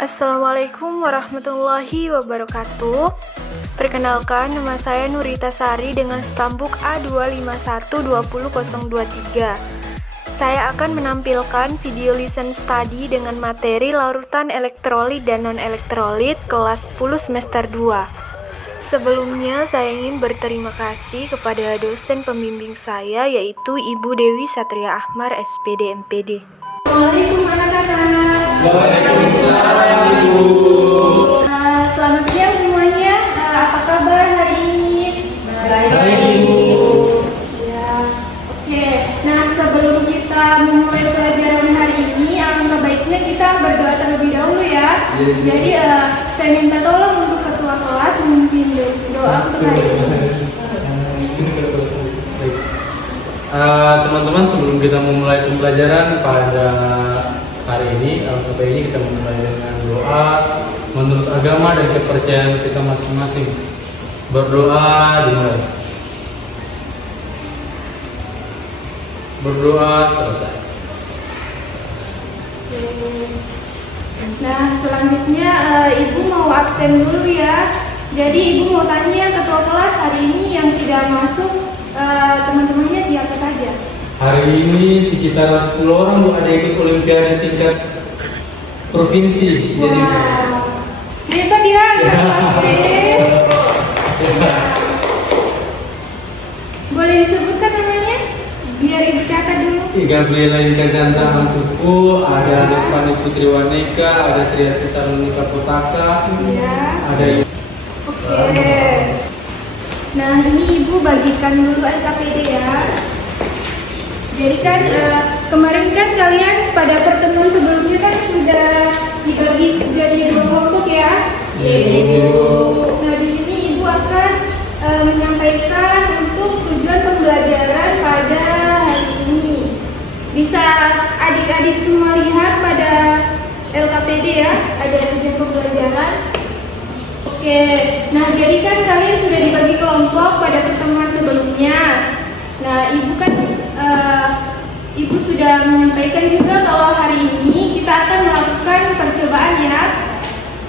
Assalamualaikum warahmatullahi wabarakatuh. Perkenalkan, nama saya Nurita Sari dengan stambuk A251200023. Saya akan menampilkan video listen study dengan materi larutan elektrolit dan non-elektrolit kelas 10 semester 2. Sebelumnya, saya ingin berterima kasih kepada dosen pembimbing saya, yaitu Ibu Dewi Satria Ahmar, SPD MPD. Assalamualaikum anak-anak. Waalaikumsalam Ibu. Selamat siang semuanya. Apa kabar hari ini? Baik Ibu. Ya, oke. Nah, sebelum kita memulai pelajaran hari ini, alangkah baiknya kita berdoa terlebih dahulu ya. Jadi saya minta tolong untuk ketua kelas memimpin doa untuk hari ini. Teman-teman, sebelum kita memulai pembelajaran pada hari ini, alangkah baiknya kita memulai dengan doa menurut agama dan kepercayaan kita masing-masing. Berdoa dimulai. Berdoa selesai. Nah, selanjutnya Ibu mau absen dulu ya. Jadi Ibu mau tanya ketua kelas hari ini yang tidak masuk teman-temannya siapa saja? Hari ini sekitar 10 orang Bu, ada yang ikut olimpiade tingkat provinsi. Jadi hebat ya, pasti. Boleh disebutkan namanya? Biar Ibu catat dulu. Gabriela Inkazanta Hampuku, ada Despani Putri Waneka, ada Triati Sarunika Potaka, Ya. ada Oke. Nah, ini Ibu bagikan dulu LKPD ya. Jadi kan kemarin kan kalian pada pertemuan sebelumnya kan sudah dibagi jadi 2 kelompok ya. Nah, di sini Ibu akan menyampaikan untuk tujuan pembelajaran pada hari ini. Bisa adik-adik semua lihat pada LKPD ya, ada tujuan pembelajaran. Oke, nah jadi kan kalian sudah dibagi kelompok pada pertemuan sebelumnya. Nah, Ibu sudah menyampaikan juga kalau hari ini kita akan melakukan percobaan ya.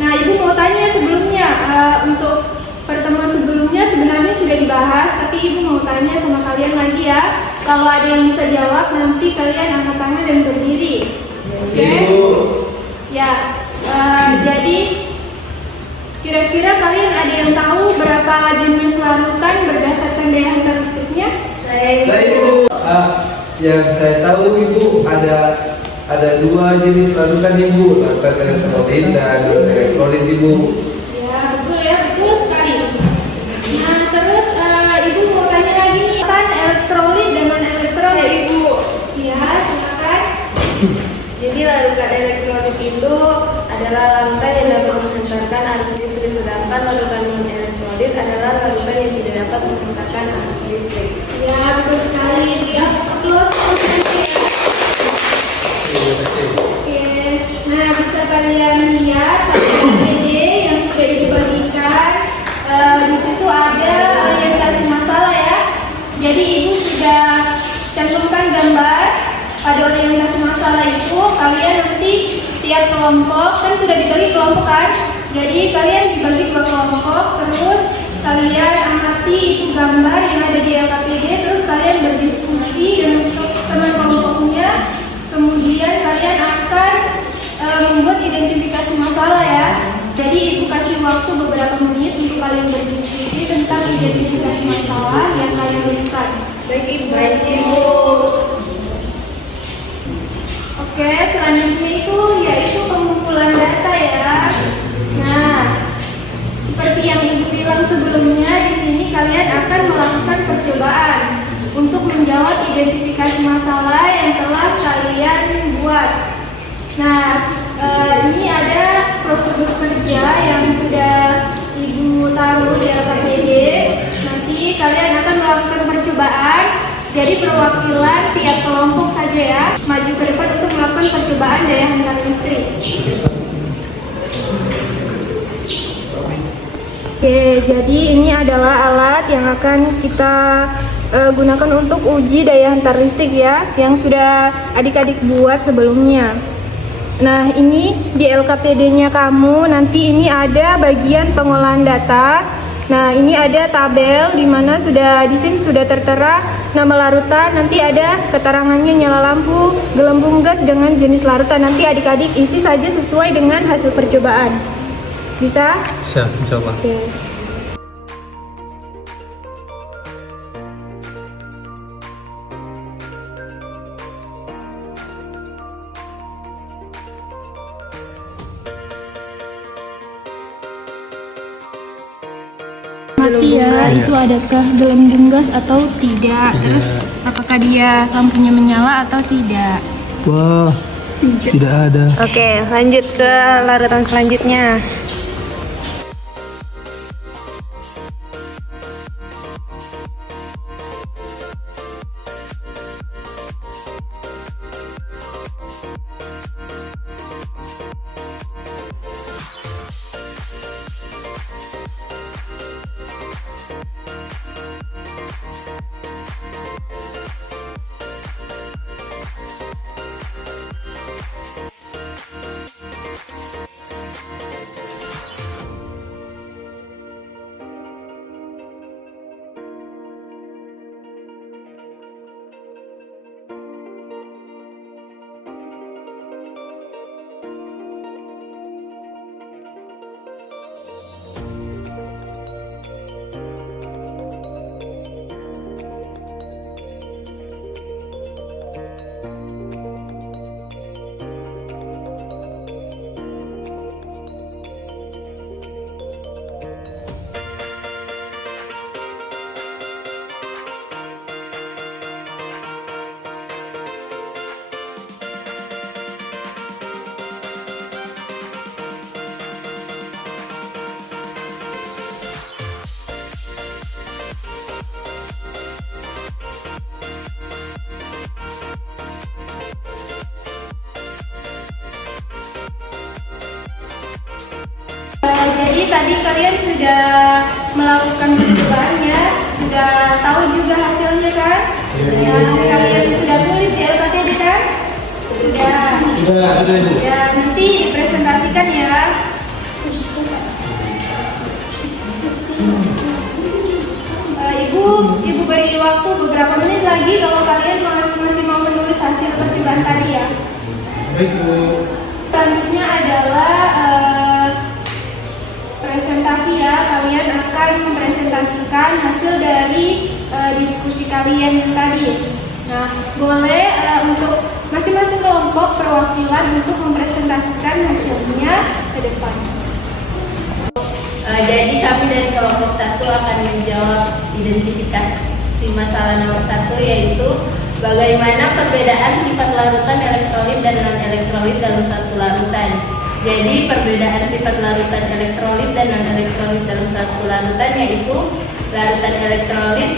Nah, Ibu mau tanya sebelumnya, untuk pertemuan sebelumnya sebenarnya sudah dibahas, tapi Ibu mau tanya sama kalian lagi ya. Kalau ada yang bisa jawab, nanti kalian angkat tangan dan berdiri. Oke? Ya, jadi kira-kira kalian ada yang tahu berapa jenis larutan berdasarkan daya hantar listriknya? Saya Ibu, yang saya tahu Ibu ada 2 jenis larutan Ibu, larutan elektrolit dan non-elektrolit Ibu. Ya, betul ya, betul sekali. Nah, terus Ibu mau tanya lagi nih, larutan elektrolit dan non-elektrolit Ibu. Iya, silakan. Jadi larutan elektrolit itu adalah larutan yang dapat menghantarkan arus listrik, sedangkan larutan non-elektrolit adalah larutan yang tidak dapat menghantarkan arus listrik. Ya, betul sekali. Ya, close. Oke, nah bisa kalian lihat LKPD yang sudah dibagikan. Di situ ada orientasi masalah ya. Jadi Ibu sudah cantumkan gambar pada orientasi masalah itu. Kalian nanti tiap kelompok kan sudah dibagi kelompok kan. Jadi kalian dibagi 2 kelompok, terus kalian amati itu gambar yang ada di LKPD, terus kalian berdiskusi dengan teman kelompoknya. Kemudian kalian akan membuat identifikasi masalah ya. Jadi Ibu kasih waktu beberapa menit untuk kalian berdiskusi tentang identifikasi masalah yang kalian lihat. Baik Ibu. Oke, selanjutnya itu yaitu pengumpulan data ya. Nah, seperti yang Ibu bilang sebelumnya, di sini kalian akan melakukan percobaan untuk menjawab identifikasi masalah yang telah kalian buat. Nah, ini ada prosedur kerja yang sudah Ibu taruh di LKPD. Nanti kalian akan melakukan percobaan. Jadi perwakilan tiap kelompok saja ya, maju ke depan untuk melakukan percobaan daya hantar listrik. Oke, jadi ini adalah alat yang akan kita gunakan untuk uji daya hantar listrik ya, yang sudah adik-adik buat sebelumnya. Nah, ini di LKPD-nya kamu, nanti ini ada bagian pengolahan data. Nah, ini ada tabel di mana di sini sudah tertera nama larutan, nanti ada keterangannya nyala lampu, gelembung gas dengan jenis larutan. Nanti adik-adik isi saja sesuai dengan hasil percobaan. Bisa? Bisa, insya Allah. Oke. Mati ya, itu adakah gelembung gas atau tidak? Terus apakah dia lampunya menyala atau tidak? Wah, tidak ada. Oke, lanjut ke larutan selanjutnya. Jadi tadi kalian sudah melakukan percobaannya, sudah tahu juga hasilnya kan? Kalian sudah tulis di LKPD kan? Sudah. Sudah Ibu. Ya, nanti dipresentasikan ya. Ibu beri waktu beberapa menit lagi kalau kalian masih mau menulis hasil percobaan tadi ya. Baik Bu. Selanjutnya adalah presentasi ya. Kalian akan mempresentasikan hasil dari diskusi kalian yang tadi. Nah, boleh untuk masing-masing kelompok perwakilan untuk mempresentasikan hasilnya ke depan. Jadi kami dari kelompok 1 akan menjawab identifikasi masalah nomor 1, yaitu bagaimana perbedaan sifat larutan elektrolit dan non-elektrolit dalam satu larutan. Jadi perbedaan sifat larutan elektrolit dan non-elektrolit dalam satu larutan yaitu larutan elektrolit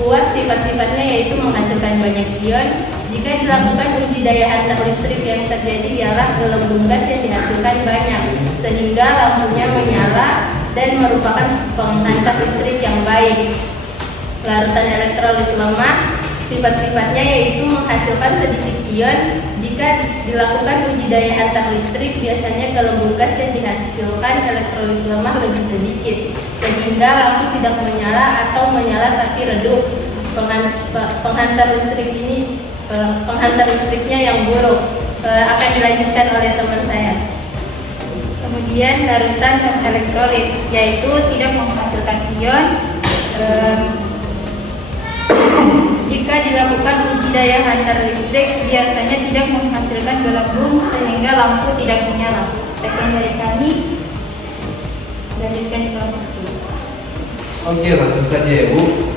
kuat sifat-sifatnya yaitu menghasilkan banyak ion. Jika dilakukan uji daya hantar listrik yang terjadi ialah gelembung gas yang dihasilkan banyak sehingga lampunya menyala dan merupakan penghantar listrik yang baik. Larutan elektrolit lemah sifat-sifatnya yaitu menghasilkan sedikit ion. Jika dilakukan uji daya hantar listrik biasanya gelembung gas yang dihasilkan elektrolit lemah lebih sedikit sehingga lampu tidak menyala atau menyala tapi redup. Penghantar listriknya yang buruk akan dilanjutkan oleh teman saya. Kemudian larutan non-elektrolit yaitu tidak menghasilkan ion. Jika dilakukan uji daya hantar listrik biasanya tidak menghasilkan gelembung sehingga lampu tidak menyala. Sekian dari kami. Lanjutkan kelompok. Oke, langsung saja ya Bu.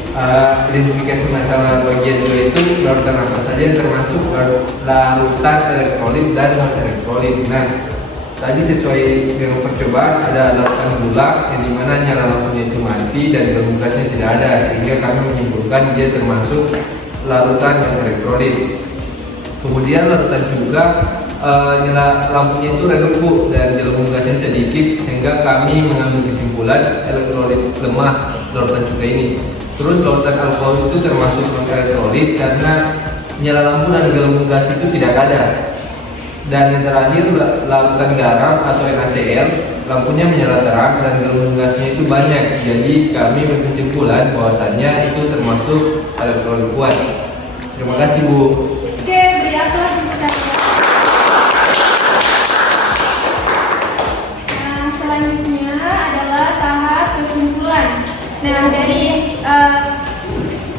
Identifikasi masalah bagian 2 itu larutan apa saja yang termasuk larutan elektrolit dan non-elektrolit. Nah, tadi sesuai dengan percobaan ada larutan bulak yang dimana nyala lampunya itu mati dan gelembung gasnya tidak ada sehingga kami menyimpulkan dia termasuk larutan yang elektrolit. Kemudian larutan juga nyala lampunya itu redup Bu dan gelembung gasnya sedikit sehingga kami mengambil kesimpulan elektrolit lemah larutan juga ini. Terus larutan alkohol itu termasuk non elektrolit karena nyala lampu dan gelembung gas itu tidak ada. Dan yang terakhir larutan garam atau NaCl, lampunya menyala terang dan gelembung gasnya itu banyak. Jadi kami berkesimpulan bahwasannya itu termasuk elektrolit kuat. Terima kasih Bu. Oke, beri aplaus untuk saya. Nah, selanjutnya adalah tahap kesimpulan. Nah, dari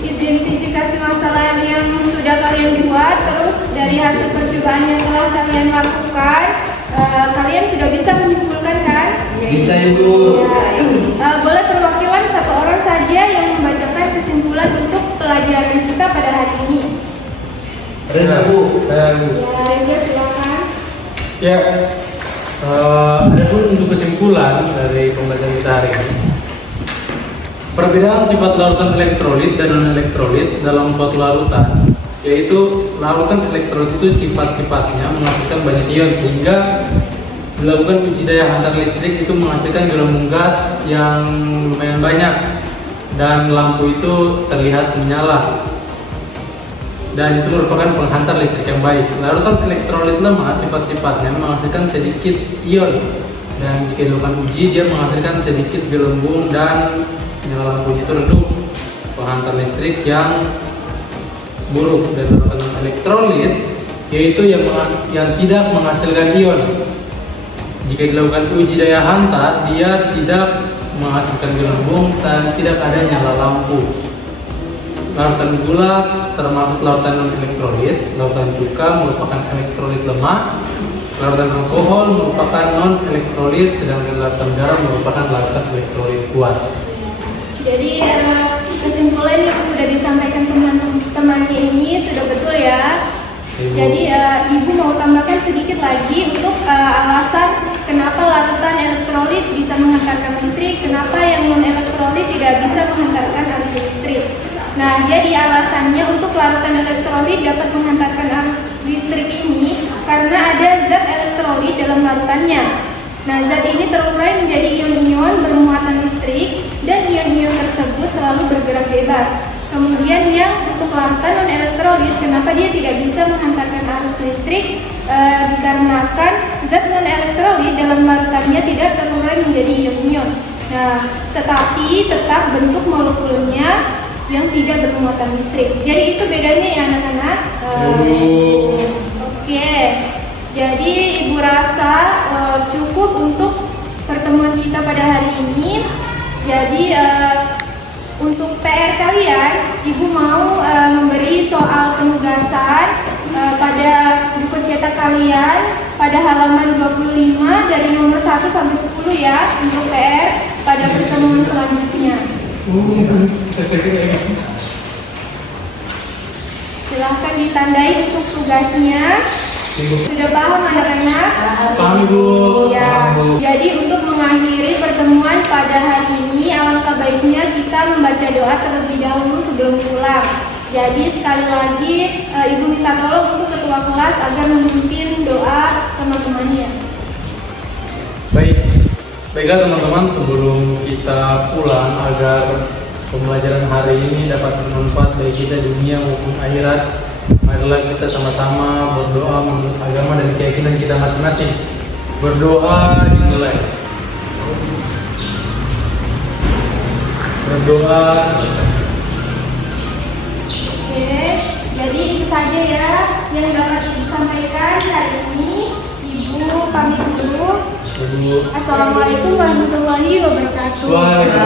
identifikasi masalah yang sudah kalian buat, terus dari hasil percobaan yang telah kalian lakukan, kalian sudah bisa menyimpulkan kan? Bisa Ibu. Ya. Boleh perwakilan satu orang saja yang membacakan kesimpulan untuk pelajaran kita pada hari ini. Reza Bu. Ya, Reza silakan. Ya, adapun untuk kesimpulan dari pembelajaran kita hari ini, perbedaan sifat larutan elektrolit dan non-elektrolit dalam suatu larutan, yaitu larutan elektrolit itu sifat-sifatnya menghasilkan banyak ion, sehingga dilakukan uji daya hantar listrik itu menghasilkan gelembung gas yang lumayan banyak dan lampu itu terlihat menyala, dan itu merupakan penghantar listrik yang baik. Larutan elektrolit lemah sifat-sifatnya menghasilkan sedikit ion, dan jika dilakukan uji dia menghasilkan sedikit gelembung dan nyala lampunya itu redup, penghantar listrik yang buruk. Dan larutan elektrolit yaitu yang tidak menghasilkan ion. Jika dilakukan uji daya hantar, dia tidak menghasilkan gelembung dan tidak ada nyala lampu. Larutan gula termasuk larutan non-elektrolit. Larutan cuka merupakan elektrolit lemah. Larutan alkohol merupakan non-elektrolit, sedangkan larutan garam merupakan larutan elektrolit kuat. Jadi kesimpulan yang sudah disampaikan teman-temannya ini sudah betul ya. Ibu. Jadi Ibu mau tambahkan sedikit lagi untuk alasan kenapa larutan elektrolit bisa menghantarkan listrik, kenapa yang non-elektrolit tidak bisa menghantarkan arus listrik. Nah, jadi alasannya untuk larutan elektrolit dapat menghantarkan arus listrik ini karena ada zat elektrolit dalam larutannya. Nah, zat ini terurai menjadi ion-ion bermuatan listrik dan ion-ion tersebut selalu bergerak bebas. Kemudian yang untuk larutan non-elektrolit, kenapa dia tidak bisa menghantarkan arus listrik? Dikarenakan zat non-elektrolit dalam larutannya tidak terurai menjadi ion-ion. Nah, tetapi tetap bentuk molekulnya yang tidak bermuatan listrik. Jadi itu bedanya ya anak-anak. Oke. Jadi Ibu rasa cukup untuk pertemuan kita pada hari ini. Jadi untuk PR kalian, Ibu mau memberi soal penugasan pada buku cetak kalian pada halaman 25 dari nomor 1 sampai 10 ya untuk PR pada pertemuan selanjutnya. Silahkan ditandai untuk tugasnya. Sudah paham anak-anak? Paham Ibu. Ya. Paham, Bu. Jadi untuk mengakhiri pertemuan pada hari ini, alangkah baiknya kita membaca doa terlebih dahulu sebelum pulang. Jadi sekali lagi Ibu minta tolong untuk ketua kelas agar memimpin doa teman-temannya. Baiklah teman-teman, sebelum kita pulang agar pembelajaran hari ini dapat bermanfaat bagi kita dunia maupun akhirat, marilah kita sama-sama berdoa menurut agama dan keyakinan kita masing-masing. Berdoa dimulai. Berdoa selesai. Oke, jadi itu saja ya yang dapat Ibu sampaikan hari ini. Ibu pamit dulu. Assalamualaikum warahmatullahi wabarakatuh. Waalaikumsalam.